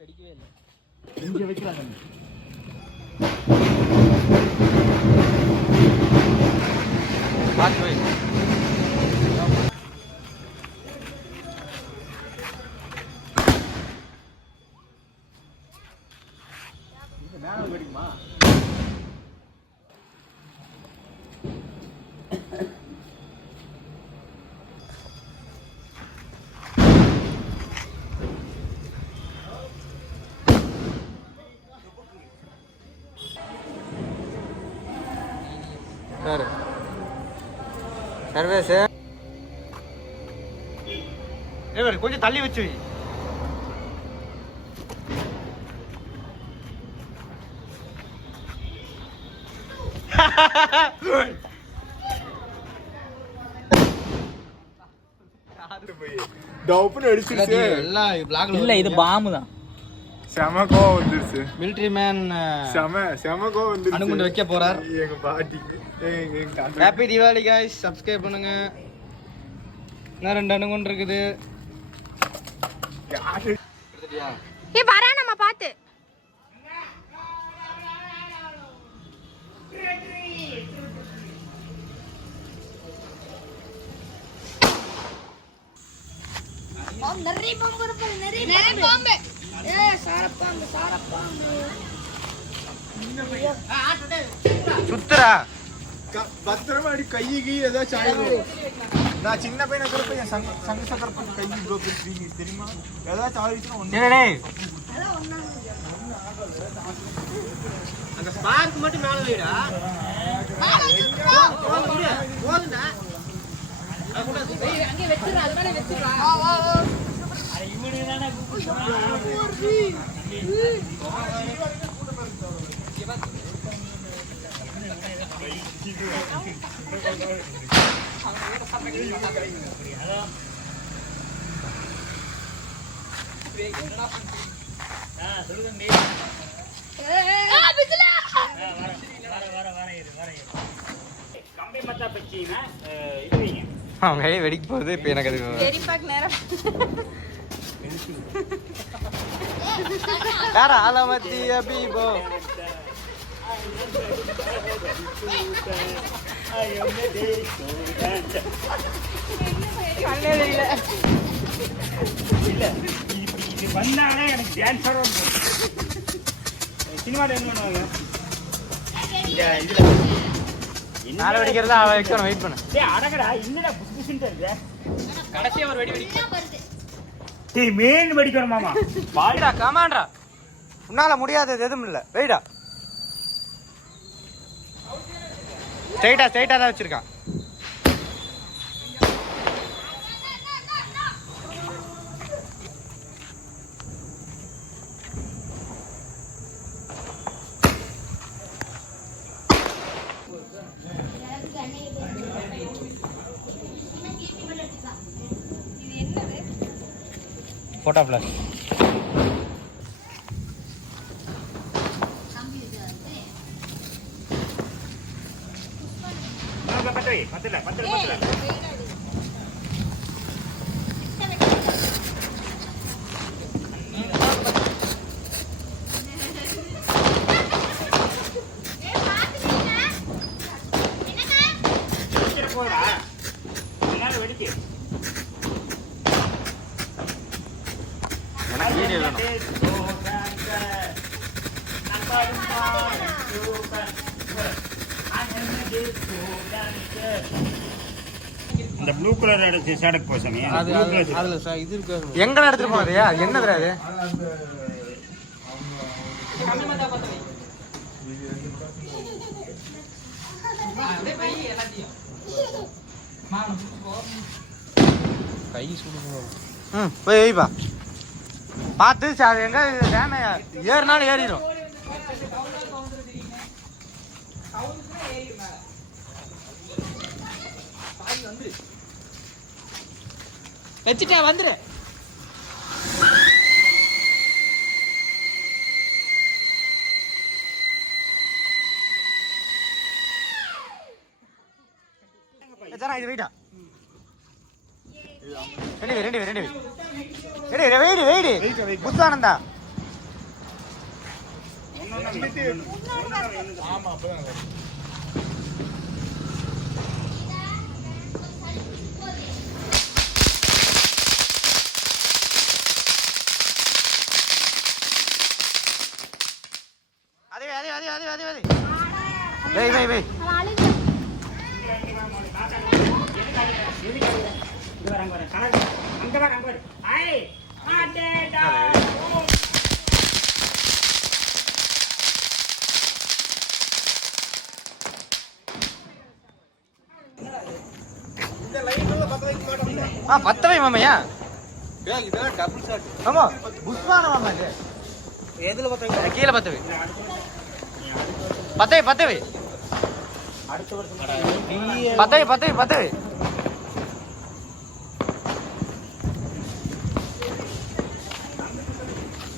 வெடிக்கவே இல்லை. இங்கே வைக்கிறாங்க. பார்த்து வை. மேலே வெடிக்குமா? சர்வேஸ் கொஞ்சம் தள்ளி வச்சு இல்ல, இது பாம்பு தான். செம கோவம் வந்துருச்சு. மிலிட்டரி மேன் செம கோவம் வந்துருச்சு. அணுகுண்டு வைக்க போறார் எங்க பாட்டிக்கு. Happy Deepavali guys. சப்ஸ்கிரைப் பண்ணுங்க. இன்னும் 2 அணுகுண்டு இருக்குது. ஏய் வரா நம்ம பாத்து. நிறைய பாம்பு இருக்கு. நிறைய பாம்பு. ஏய் சாரப்பாம்பு. சுத்துறா பத்திரமா அடி கைக்கு ஏதாச்சும் ஆயிடும். நான் சின்ன பையனை இருக்கிறப்ப என் சங்க சக்கரப்ப கைக்கு இவ்வளோ பெருசு தெரியுமா? ஏதாச்சும் ஆயிடுச்சுன்னா ஒன்று அந்த ஸ்பார்க் மட்டும் மேல வைடா. போதுடா. அங்கே வெச்சுடா. அதனால வெச்சுடா. அட இவனே தான வெடிக்க போகுது. இப்ப எனக்கு வேற ஆலமத்தி அபிபோ வந்தாலே எனக்கு டான்ஸர் சினிமாவில் என்ன பண்ணுவாங்க? நாளை வெடிக்கிறதா அவன் வைக்கணும். வெயிட் பண்ணு. அடங்கடா இன்னடா புது புதுன்னு இருக்கு. கடைசியா ஒரு வெடி வெடிக்கும். டேய் மீன் வெடிக்கணுமாமா? வாடா கமாண்டா. உன்னால முடியாதது எதுவும் இல்ல. வெயிடா. ஸ்ட்ரைட்டா தான் வச்சிருக்கான். Photo flash. பத்தல வெடிக்க வீடியோ வேணும். இந்த ப்ளூ கலர் எடுத்து சேடக் போசமே அதுல இது இருக்கு. எங்க எடுத்துட்டு போனது? அது என்னதுடா அது? கை சுடுங்க. போய் வைப்பா. பார்த்து சார் எங்க ஏறினாலும் ஏறிடும். வச்சுட்டேன் வந்துரு. இது வெயிட்டா. ரெண்டு வெயிடு புத்தானந்தா ஆமா அப்பதான் வரும். பத்த வை மாமையா இதெல்லாம் டபுள் ஷாட். ஆமா புஷ்வான மாமா இது எதுல பத்த வை? கீழே பத்த வை. பத்த வை பத்த வை. அடுத்த வருஷம் பத்த வை பத்த வை பத்த வை.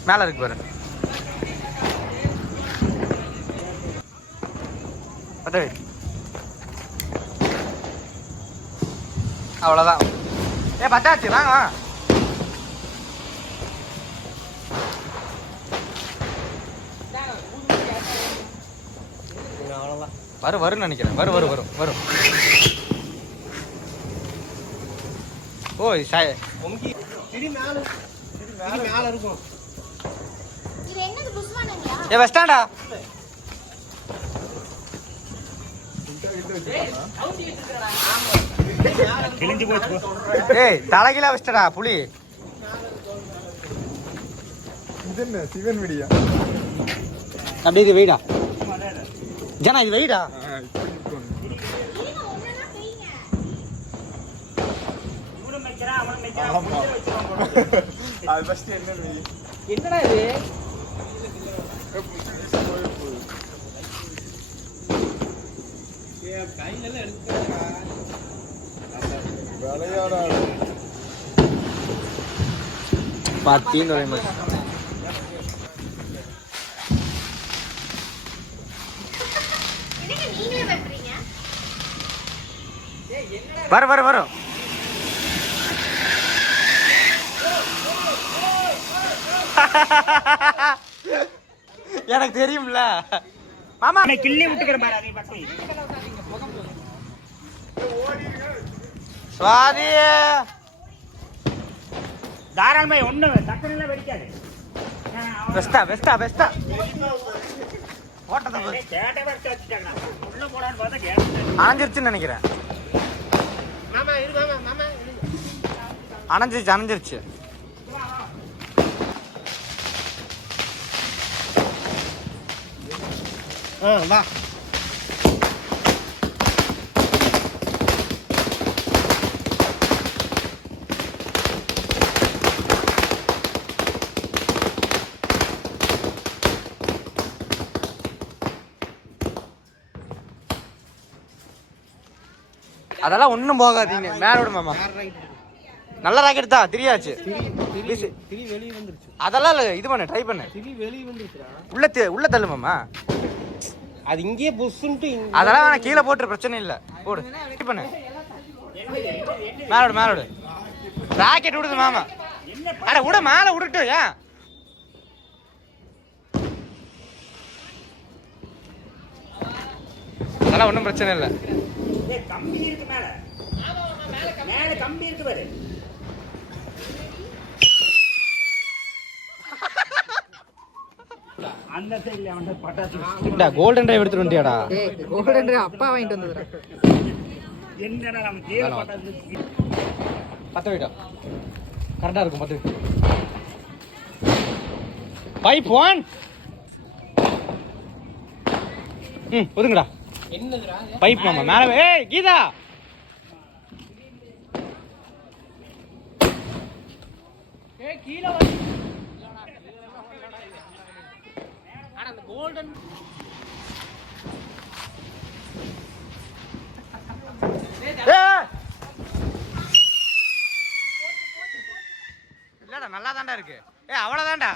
மேல இருக்கு பாரு. பத்த வை. அவ்வளோதான். பத்தாச்சு வாங்க வாங்க. வரும் வரும்னு நினைக்கிறேன். வரும் வரும் வரும் வரும். ஓ சாய் மேல இருக்கும். ஏ வெஸ்டாண்டா கிழிஞ்சு போச்சு. ஏய் தலைகில வச்சிட்டடா புலி. இது என்ன சிவன் விடியா? அப்படியே இது வெயிடா ஜனா, இது வெயிடா. என்னடா இது? பாத்தீங்க வர வர வரும். எனக்கு தெரியும்ல மாமா. கிள்ளி விட்டுக்கிற பாரு. அதை பத்தி சுவாதி தாராளமா ஒண்ணு டக்குனு வெடிக்காது. வெஸ்டா வெஸ்டா வெஸ்டா ஓட்டத்தை உள்ள போடான்னு பார்த்தா அணைஞ்சிருச்சுன்னு நினைக்கிறேன். அணைஞ்சிருச்சு அணைஞ்சிருச்சு. வா அதெல்லாம் ஒன்றும் போகாதீங்க. மேல விடு மாமா. நல்ல ராக்கெட் தான். திரியாச்சு. அதெல்லாம் இல்லை. இது பண்ணு ட்ரை பண்ணு. உள்ள தள்ளு மாமா. அது இங்கேயே புஷ்ன்ட்டு அதெல்லாம் வேணா கீழே போட்டு பிரச்சனை இல்லை. போடு ட்ரை பண்ணு. மேல விடு மேல விடு. ராக்கெட் விடுது மாமா. அட விட மேல விட்டுட்டு ஏன் அதெல்லாம் ஒன்றும் பிரச்சனை இல்லை. கம்பி இருக்கு மேல. மேல கம்பி இருக்கு பாரு. அந்த சைடுல வந்து பட்டாசு கோல்டன் டிரைவ் எடுத்துட்டு வந்துட்டியாடா? கோல்டன் டிரைவ் அப்பா வாங்கிட்டு வந்ததுடா. என்னடா நம்ம தேவ பட்டாசு பத்த வைடா. கரெக்டா இருக்கும். பத்து பைப் ஒன். ஒதுங்கடா. என்னதுடா பைப் மாமா மேல. ஏய் கீதா கீழே வந்து ஆனா அந்த கோல்டன் இல்லடா நல்லா தான்டா இருக்கு. அவ்வளவுதான்டா.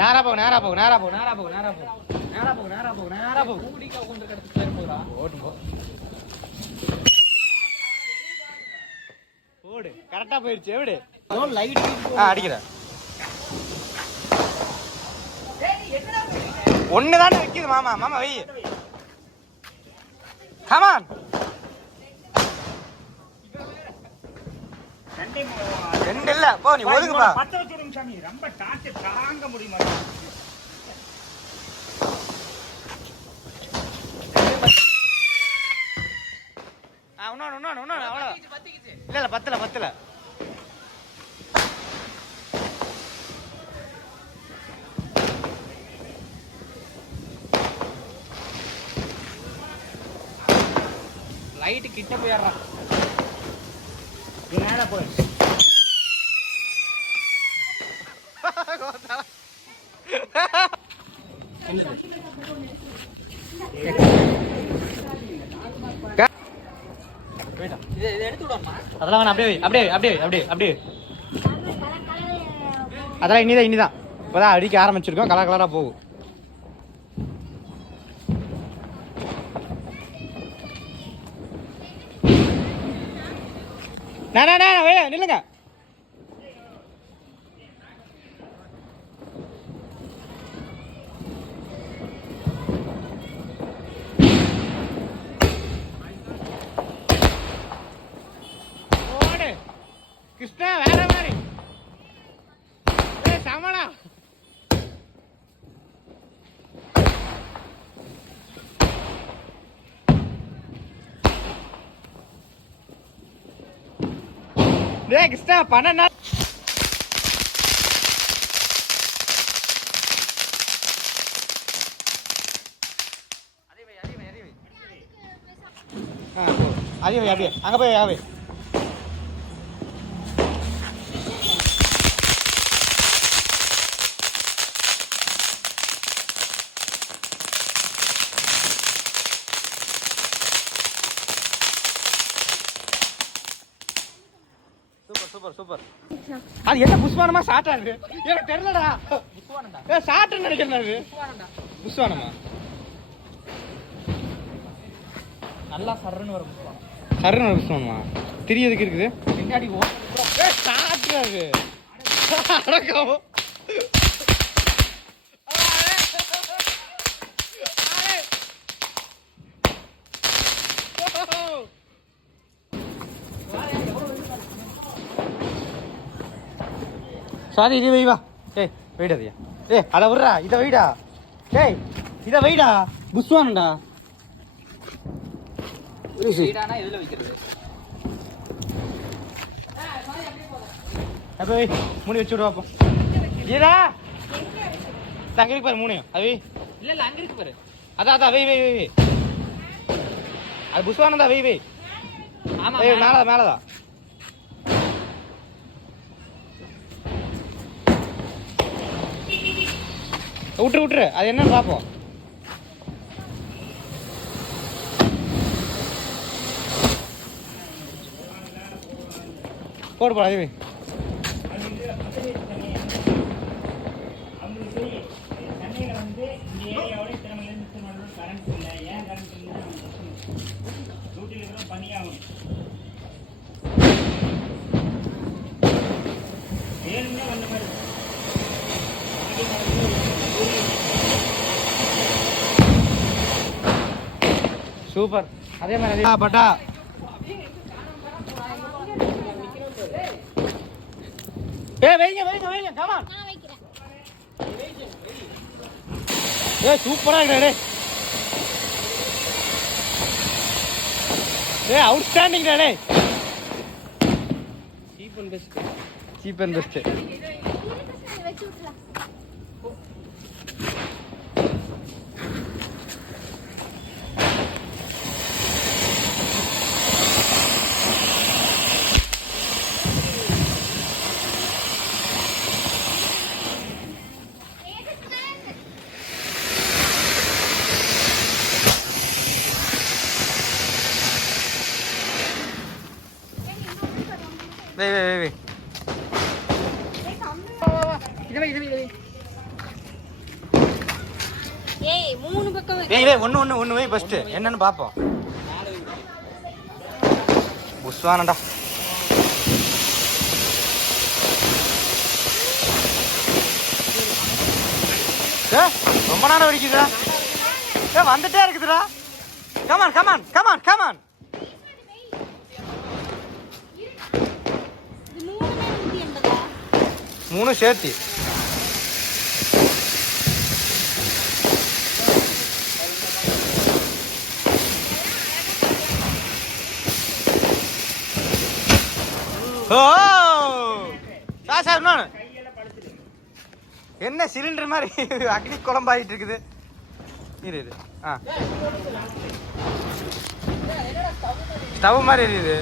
நேரா போகு நேரா போகு நேரா போகு நேரா போகு நேரா போகு நேரா போகு நேரா போகு நேரா போகு. கூடிக்கா கொண்டு கடத்து போறா. ஓட்டு போ. ஓடு. கரெக்டா போயிடுச்சு. எவிடு லைட் அடிக்கிற. ஒண்ணுதானே வைக்குது மாமா. மாமா வை. கமான். ரெண்டு இல்ல போ, நீ ஒதுக்குப்பா. 10 வச்சு விடுங்க சாமி. ரொம்ப டார்ச்சர் தாங்க முடியுமா? இன்னொன்னு அவ்வளோ. இல்ல பத்தல. லைட் கிட்ட போயிடுறான். நேரா போய் இதை எடுத்து விடுவாமா? அதெல்லாம் வேணாம். அப்படியே. அதெல்லாம் இனிதான் இப்பதான் அடிக்க ஆரம்பிச்சிருக்கோம். கலரா போகும். நில்லுங்க. கிருஷ்ணா வேற மாதிரி சமணா. கிருஷ்ணா பண்ண அப்படியே அங்க போய் ஆவே. சூப்பர். அது என்ன புஷ்வானமா சாட்டாரு? எனக்கு தெரியலடா. சாட்டுன்னு நினைக்கிறேன். புஷ்வானமா நல்லா சர்ன்னு வரும். புஷ்வானமா தெரியதுக்கு இருக்குது பின்னாடி சாட்டுறாரு. சாரி, இது வைவா. வெயிடாதியா. அட விட்றா, இதை வைடா. இதை வைடா. புஷ்வானண்டா. இதுல வைக்கிறது. அப்ப வை, மூணு வச்சு விடுவா. அப்போ இதா தங்கிருக்கு பாரு. மூணையும் அது வை. இல்ல அங்க இருக்கு பாரு. அதான் வை. அது புஷ்வானந்தா. வை. ஆமா, மேலதான். விட்டுரு. அது என்னன்னு பார்ப்போம். போடு. அது சென்னையில வந்து இந்த ஏரியாவோட திறமையிலிருந்து திருநெல்வேலி கரண்ட் இல்லை. ஏன் கரண்ட் இல்லைன்னா டியூட்டியில் கூட பணியாகும். வேணும்னே வந்த மாதிரி சூப்பர். அதே மாதிரி பட்டா வைங்க. கமான். சூப்பரா இருக்கு. அவுட்ஸ்டாண்டிங். Cheap and best. வை. மூணு பக்கம் ஒண்ணு வை. ஃபர்ஸ்ட் என்னன்னு பாப்போம். புஷ்வானண்டா. ரொம்ப நேரம் வலிக்குதுடா. ஏ வந்துட்டே இருக்குதுடா. Come on come on come on come on. இது 380. 3 சேர்த்து. ஓ சார் இன்னொன்று என்ன சிலிண்டர் மாதிரி அக்னி குழம்பாயிட்டு இருக்குது. இரு இது ஸ்டவ் மாதிரி இருக்குது.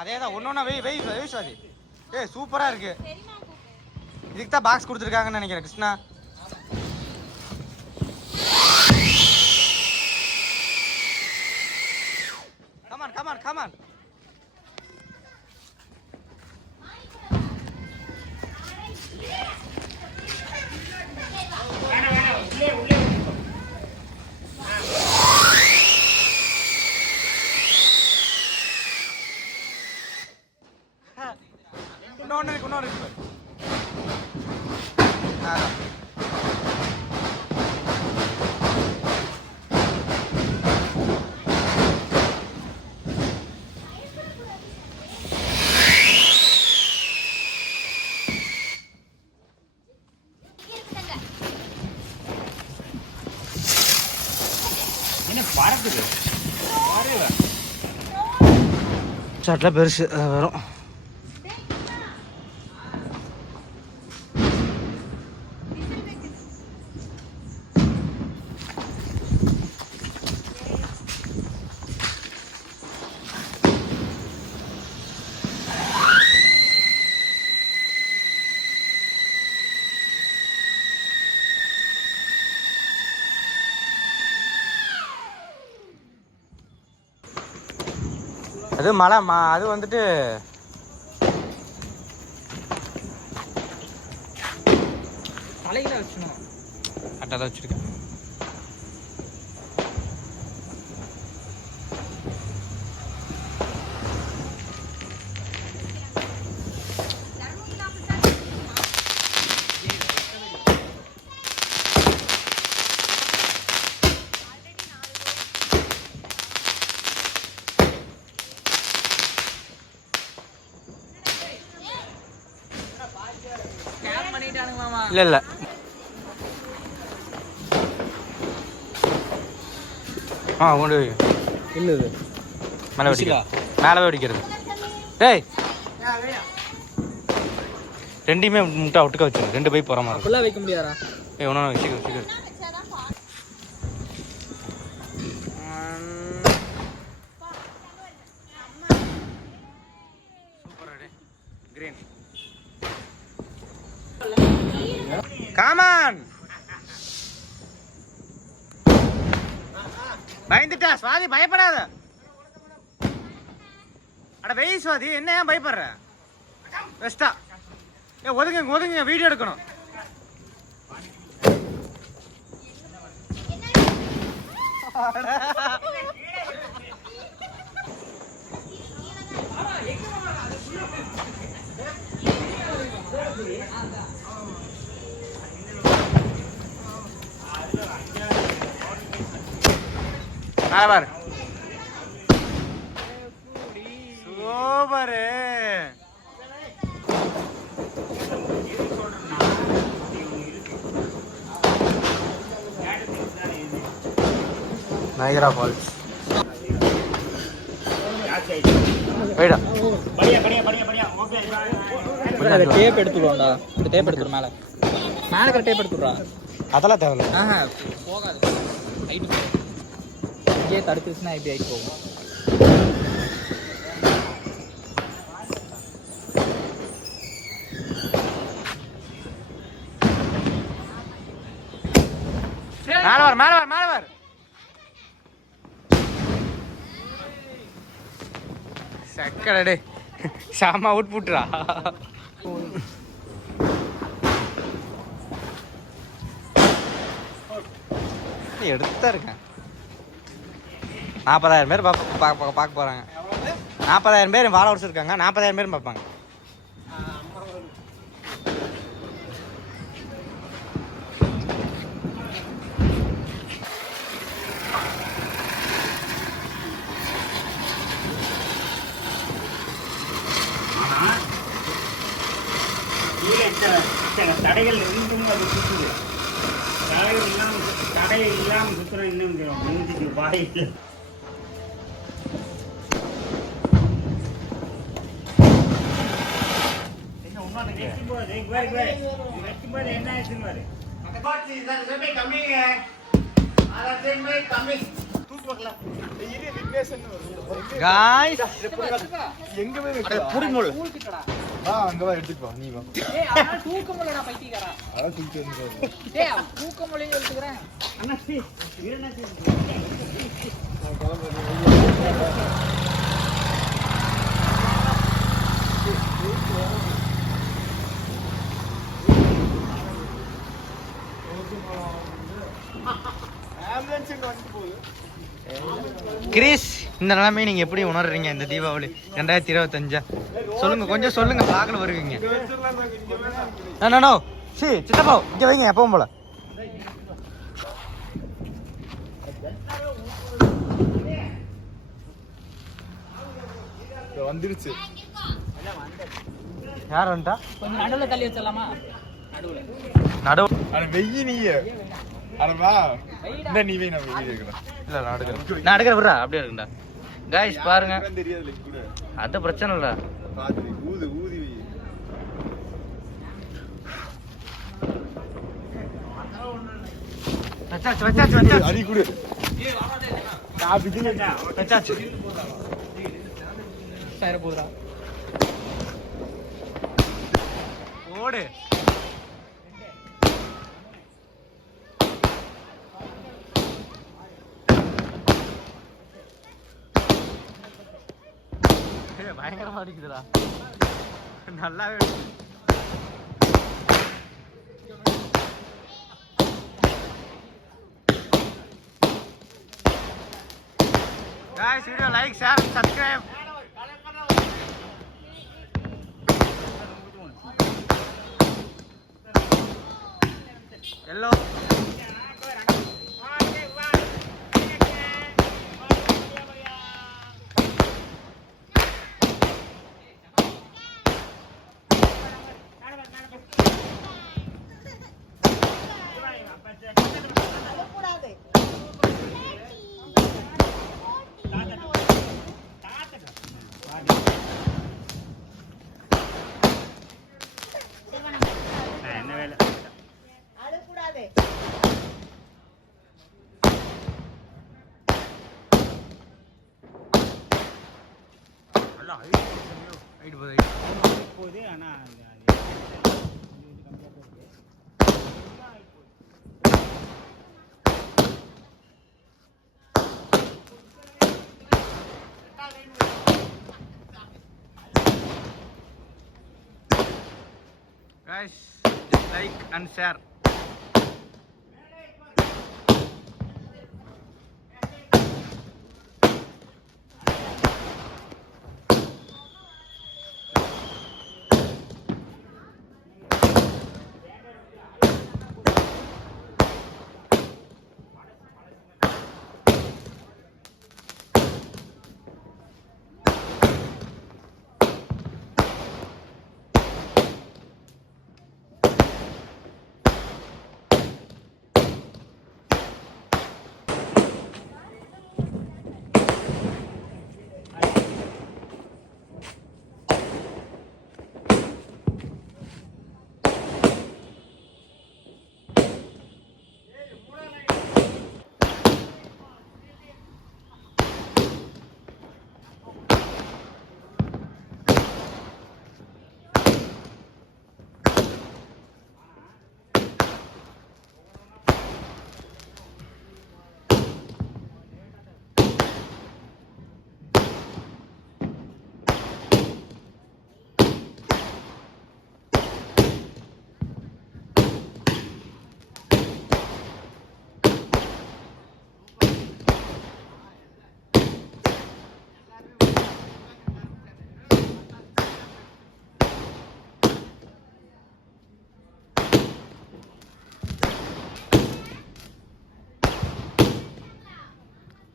அதேதான் ஒன்னொன்னா வெய் சுவாதி. சூப்பரா இருக்கு. இதுக்கு தான் பாக்ஸ் கொடுத்துருக்காங்கன்னு நினைக்கிறேன் கிருஷ்ணா. Come on come on come on. இன்னொன்று இருக்கு. என்ன பறக்குது சட்டில் பெருசு வரும். அது மழை அது வந்துட்டு தலையில வச்சுக்கணும். கரெக்டாக தான் வச்சுருக்கேன். இல்லை இல்லை கொண்டு போய் இல்லது மேலே மேலே வெடிக்கிறது. டேய் ரெண்டையுமே முட்டை ஒட்டுக்க வச்சிரு. 2 பை போகிற மாதிரி ஃபுல்லாக வைக்க முடியாதா? ஒன்று வச்சுக்க. காமான் பயந்துட்டா சுவாதி. பயப்படாத. அட வெய் சுவாதி, என்ன ஏன் பயப்படுற? பெஸ்டா ஒதுங்க வீடியோ எடுக்கணும். பாரு சூப்பரு. Niagara Falls. போய்டா. டேப் எடுத்துடுவான்டா. இந்த டேப் எடுத்துடு. மேலே டேப் எடுத்துடுறா. அதெல்லாம் தேவையில்ல. போகாது. ஹைட்டு இங்கே தடுத்துச்சுன்னா எப்படி ஆகிட்டு போகும். மேல வர சக்கடே சாமா அவுட் புட்ரா. எடுத்தா இருக்கேன். 40,000 பேர் பார்க்க போறாங்க. 40,000 பேர் ஃபாலோவர்ஸ் இருக்காங்க. 40,000 பேரும் பார்ப்பாங்க. தடைகள் இருந்தும் அது சுற்றுது. தடை இல்லாமல் சுற்றுறோம். இன்னும் மூஞ்சிக்கு வாயில் வைக்கும்போது என்ன ஆயிடுச்சுன்னு பாரு. காய்ஸ் எங்க போய் வைக்கலாம்? அங்க வா, எடுத்துட்டு வா. நீ வா. அதான் தூக்கிட்டு வந்துடுறாரு. அண்ணாச்சி வீரண்ணாச்சி ஆம்புலன்ஸ் இங்க வந்துட்டு போகுது. கிரீஸ், இந்த நிலைமை நீங்க எப்படி உணர்றீங்க இந்த தீபாவளி 2025? சொல்லுங்க, கொஞ்சம் சொல்லுங்க. பார்க்கல வருவீங்க. நோ சித்தப்பா இங்க வைங்க எப்பவும் போல. வந்துருச்சு. யார் வந்துட்டா? கொஞ்சம் நடுவுல தள்ளி வச்சிடலாமா? நடுவு அட வெயி நீயே. அட வா. இந்த நீ வை, நான் வீடியோ எடுக்கிறேன். இல்ல நான் எடுக்கிறேன் விடுறா. அப்படியே இருக்குண்டா. காய்ஸ் பாருங்க, தெரியாதுல கூட. அது பிரச்சனை இல்ல. பாத்து ஊது ஊதி வை. வச்சாச்சு அடி குடு. காபிக்கு வச்சாச்சு. சேர போதுடா. ஓடு. பயங்கரமா அடிக்குதுடா. நல்லாவே guys, video like, share and subscribe. Hello. என்ன வேலை? போகுது. ஆனா guys, just like and share.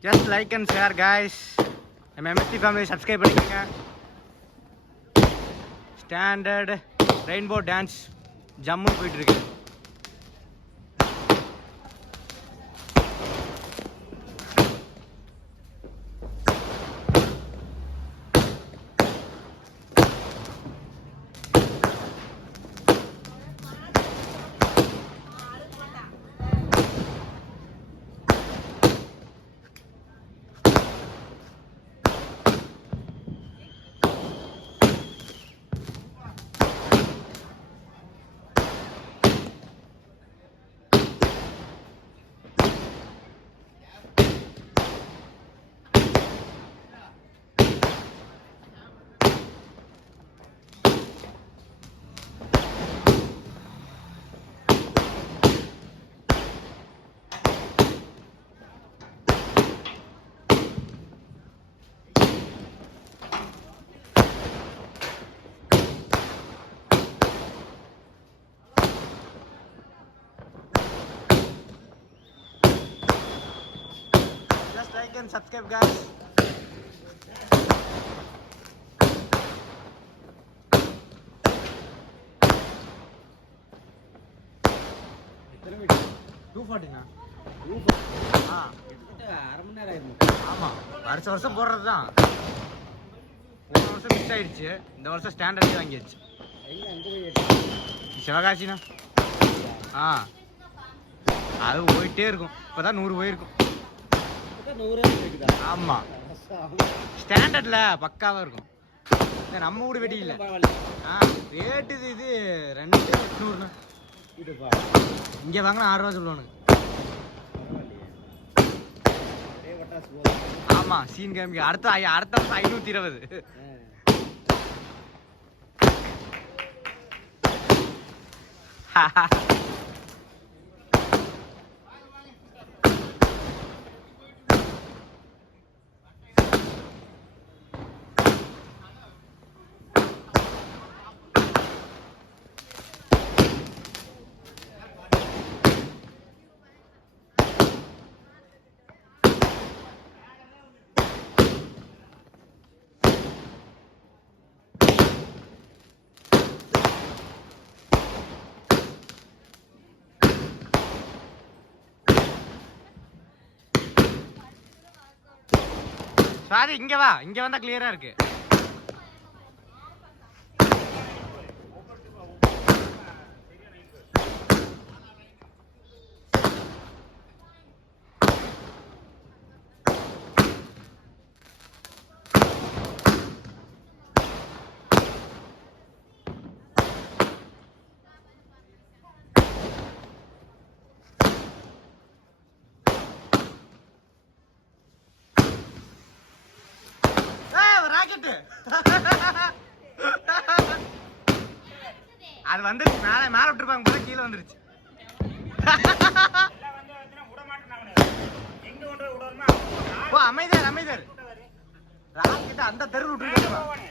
Just like and share guys. நம்ம எம்எஸ்டி ஃபேமிலி சப்ஸ்கிரைப் பண்ணிக்கோங்க. ஸ்டாண்டர்ட் ரெயின்போ டான்ஸ் ஜம்முன்னு போயிட்டுருக்கு. Like and subscribe guys. எத்தனை மீட்டர்? 240 னா? 240. கிட்டத்தட்ட அரை மணி நேரம் ஆயிடும். ஆமா. வருஷம் போடுறதுதான். போன வருஷம் மிஸ் ஆயிடுச்சு. இந்த வருஷம் ஸ்டாண்டர்ட் வாங்கியாச்சு. எங்க அங்க சிவகாசினா? அது போயிட்டே இருக்கும். இப்பதான் 100 போயிருக்கும். ஆமா ஸ்டாண்டர்ட்ல பக்காவா இருக்கும். நம்ம வீடு வெட்டி இல்ல. ரேட்டு இது 2800. இங்க வாங்கினா 6 ரூபா சொல்லுவானுங்க. ஆமா சீன் கேம் அடுத்த வருஷம் 520. சாரி இங்க வா, இங்க வந்தா கிளியரா இருக்கு. அது வந்துருச்சு மேல விட்டுருப்பாங்க போல, கீழே வந்துருச்சு. ஓ அமைதர் ராக்கெட் அந்த தெருவில் விட்டுருக்காங்க.